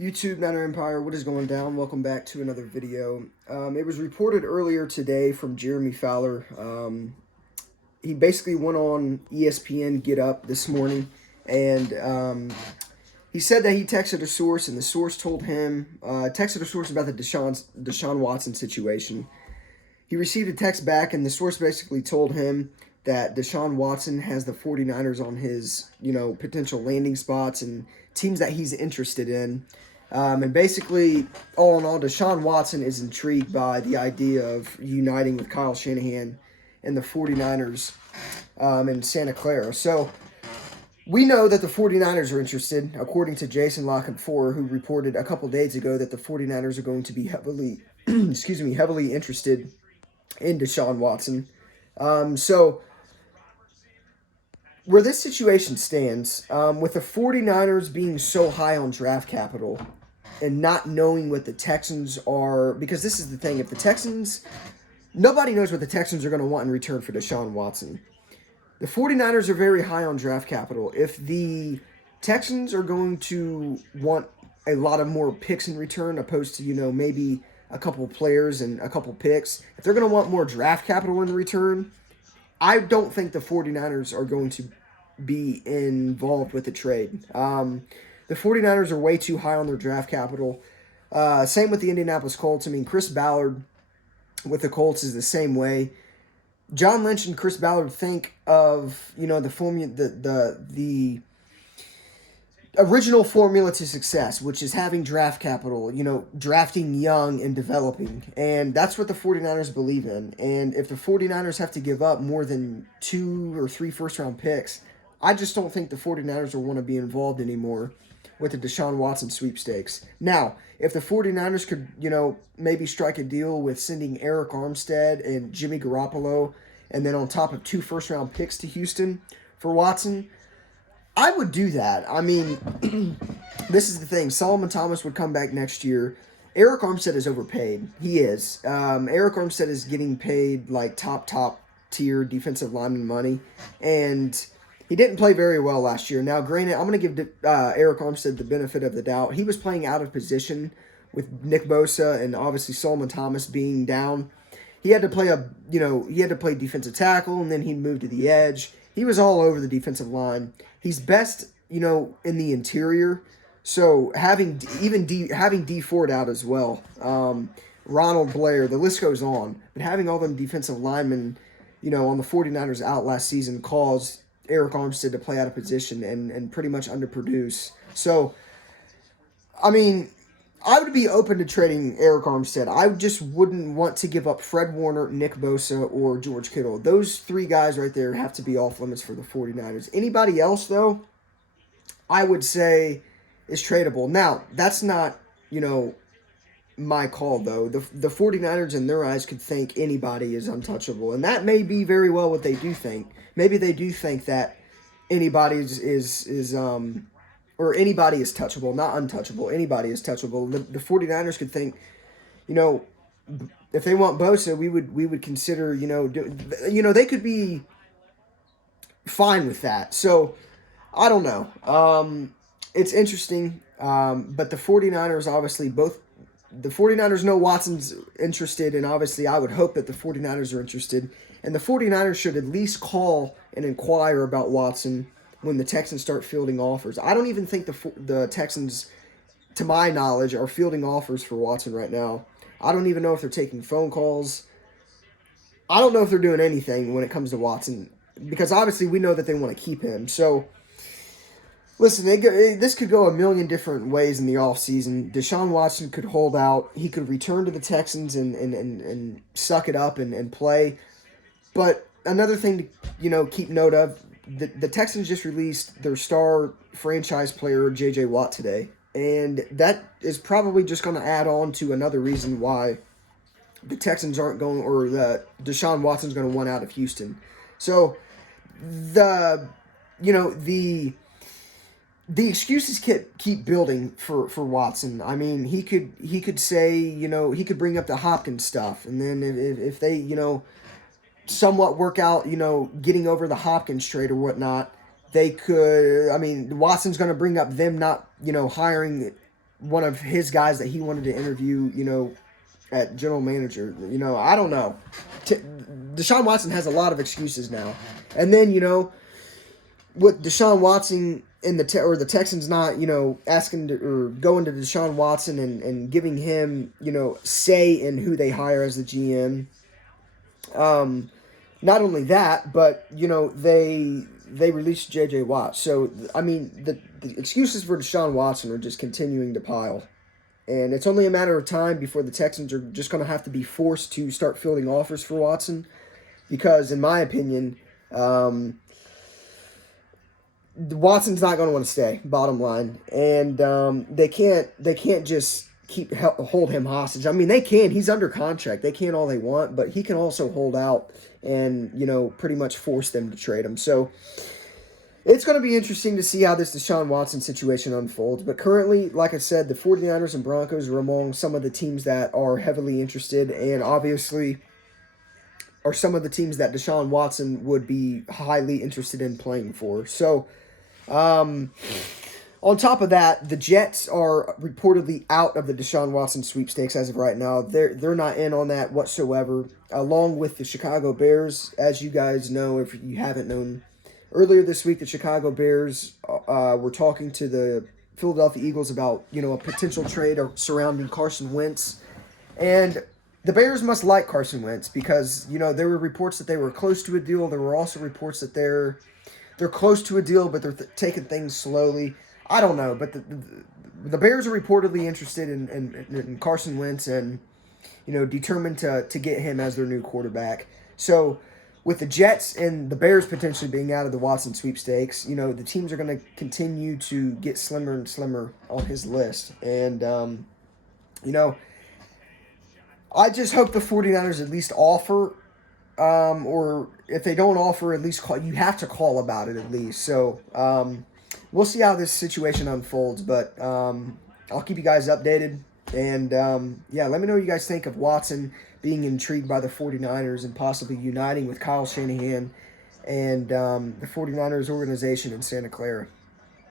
YouTube Niner Empire, what is going down? Welcome back to another video. It was reported earlier today from Jeremy Fowler. He basically went on ESPN Get Up this morning, and he said that he texted a source, and the source told him, texted a source about the Deshaun Watson situation. He received a text back, and the source basically told him that Deshaun Watson has the 49ers on his, potential landing spots and teams that he's interested in. And basically, all in all, Deshaun Watson is intrigued by the idea of uniting with Kyle Shanahan and the 49ers in Santa Clara. So we know that the 49ers are interested, according to Jason Lockett-Four, who reported a couple days ago that the 49ers are going to be heavily, heavily interested in Deshaun Watson. So where this situation stands, with the 49ers being so high on draft capital and not knowing what the Texans are, because this is the thing, if the Texans, nobody knows what the Texans are going to want in return for Deshaun Watson. The 49ers are very high on draft capital. If the Texans are going to want a lot of more picks in return, opposed to, maybe a couple players and a couple picks, if they're going to want more draft capital in return, I don't think the 49ers are going to be involved with the trade. The 49ers are way too high on their draft capital. Same with the Indianapolis Colts. I mean, Chris Ballard with the Colts is the same way. John Lynch and Chris Ballard think of, the original formula to success, which is having draft capital, drafting young and developing. And that's what the 49ers believe in. And if the 49ers have to give up more than 2 or 3 first-round picks, I just don't think the 49ers will want to be involved anymore with the Deshaun Watson sweepstakes. Now, if the 49ers could, maybe strike a deal with sending Eric Armstead and Jimmy Garoppolo, and then on top of 2 first-round picks to Houston for Watson, I would do that. I mean, this is the thing. Solomon Thomas would come back next year. Eric Armstead is overpaid. He is. Eric Armstead is getting paid like top tier defensive lineman money, and he didn't play very well last year. Now, granted, I'm going to give Eric Armstead the benefit of the doubt. He was playing out of position with Nick Bosa and obviously Solomon Thomas being down. He had to play defensive tackle, and then he'd move to the edge. He was all over the defensive line. He's best, in the interior. So having D Ford out as well, Ronald Blair, the list goes on. But having all them defensive linemen, on the 49ers out last season caused Eric Armstead to play out of position and pretty much underproduce. So, I mean, I would be open to trading Eric Armstead. I just wouldn't want to give up Fred Warner, Nick Bosa, or George Kittle. Those 3 guys right there have to be off limits for the 49ers. Anybody else, though, I would say is tradable. Now, that's not, my call, though. The 49ers, in their eyes, could think anybody is untouchable. And that may be very well what they do think. Maybe they do think that anybody or anybody is touchable, not untouchable. Anybody is touchable. The 49ers could think, if they want Bosa, we would consider, they could be fine with that. So, I don't know. It's interesting. But the 49ers, obviously, the 49ers know Watson's interested, and obviously I would hope that the 49ers are interested. And the 49ers should at least call and inquire about Watson when the Texans start fielding offers. I don't even think the Texans, to my knowledge, are fielding offers for Watson right now. I don't even know if they're taking phone calls. I don't know if they're doing anything when it comes to Watson, because obviously we know that they want to keep him. So, listen, this could go a million different ways in the offseason. Deshaun Watson could hold out. He could return to the Texans and suck it up and play. But another thing to keep note of, the Texans just released their star franchise player, J.J. Watt, today. And that is probably just going to add on to another reason why the Texans aren't going, or that Deshaun Watson's going to want out of Houston. So, the excuses keep building for Watson. I mean, he could say, he could bring up the Hopkins stuff. And then if they, somewhat work out, getting over the Hopkins trade or whatnot, they could, Watson's going to bring up them not, hiring one of his guys that he wanted to interview, at general manager. I don't know. Deshaun Watson has a lot of excuses now. And then, with Deshaun Watson and the Texans not, asking or going to Deshaun Watson and giving him, say in who they hire as the GM. Not only that, but they released J.J. Watt. So I mean, the excuses for Deshaun Watson are just continuing to pile, and it's only a matter of time before the Texans are just going to have to be forced to start fielding offers for Watson, because in my opinion, Watson's not going to want to stay. Bottom line, and they can't just hold him hostage. I mean, they can. He's under contract. They can all they want, but he can also hold out and pretty much force them to trade him. So it's going to be interesting to see how this Deshaun Watson situation unfolds. But currently, like I said, the 49ers and Broncos are among some of the teams that are heavily interested, and obviously are some of the teams that Deshaun Watson would be highly interested in playing for. So, on top of that, the Jets are reportedly out of the Deshaun Watson sweepstakes as of right now. They're not in on that whatsoever, along with the Chicago Bears. As you guys know, if you haven't known, earlier this week, the Chicago Bears were talking to the Philadelphia Eagles about, a potential trade surrounding Carson Wentz. And the Bears must like Carson Wentz because, there were reports that they were close to a deal. There were also reports that they're close to a deal, but they're taking things slowly. I don't know, but the Bears are reportedly interested in Carson Wentz and, determined to get him as their new quarterback. So with the Jets and the Bears potentially being out of the Watson sweepstakes, the teams are going to continue to get slimmer and slimmer on his list. And, I just hope the 49ers at least offer, or if they don't offer, at least call. You have to call about it at least. So, we'll see how this situation unfolds, but I'll keep you guys updated. And, let me know what you guys think of Watson being intrigued by the 49ers and possibly uniting with Kyle Shanahan and the 49ers organization in Santa Clara.